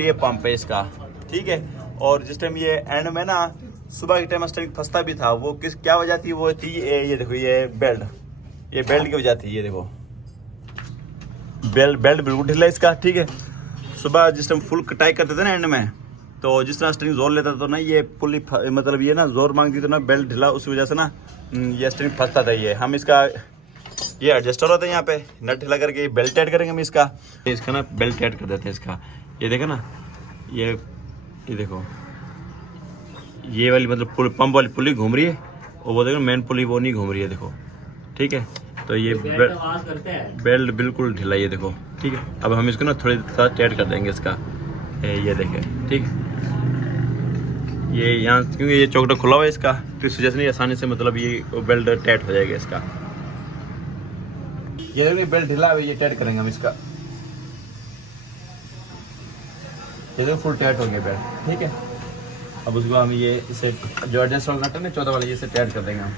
ये पंप है इसका, ठीक है। और जिस टाइम ये एंड में ना सुबह के टाइम स्टैंड फंसता भी था, वो किस क्या वजह थी, वो थी ये देखो ये बेल्ट की वजह थी। ये देखो बेल्ट बिल्कुल ढीला इसका, ठीक है। सुबह जिस टाइम फुल कटाई करते थे ना एंड में, तो जिस तरह स्टैंड जोर लेता था तो ना ये पुली मतलब ये ना जोर मांगती तो ना बेल्ट ढीला, उस वजह से ना ये स्टैंड फंसता था। ये हम इसका ये एडजस्टर होता है यहाँ पे, नट ढीला करके बेल्ट टाइट करेंगे हम इसका ना बेल्ट टाइट कर देते हैं इसका। ये देखो ना, ये देखो ये वाली मतलब पंप वाली पुली घूम रही है, और वो देखो मेन पुली वो नहीं घूम रही है, देखो, ठीक है। तो ये बेल्ट बिल्कुल ढीला, ये देखो, ठीक है। अब हम इसको ना थोड़ी सा टाइट कर देंगे इसका, ये देखें, ठीक। ये यहाँ क्योंकि ये चौकटा खुला हुआ है इसका, तो इस वजह से नहीं आसानी से मतलब ये बेल्ट टाइट हो जाएगा इसका। ये देखो बेल्ट ढीला है, ये टाइट करेंगे हम इसका। ये देखो फुल टाइट हो गया बेल्ट, ठीक है। अब उसको हम ये इसे जो एडजस्ट वाला नट है ना 14 वाला, ये इसे टाइट कर देंगे हम।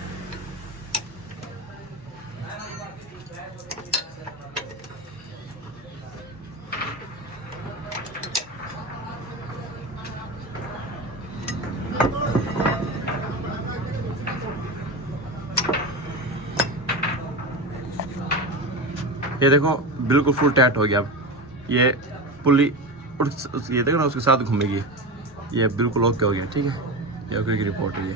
ये देखो बिल्कुल फुल टाइट हो गया। अब ये पुली ये देखो ना उसके साथ घूमेगी, ये बिल्कुल ओके हो गया, ठीक है। ये ओके की रिपोर्ट है ये।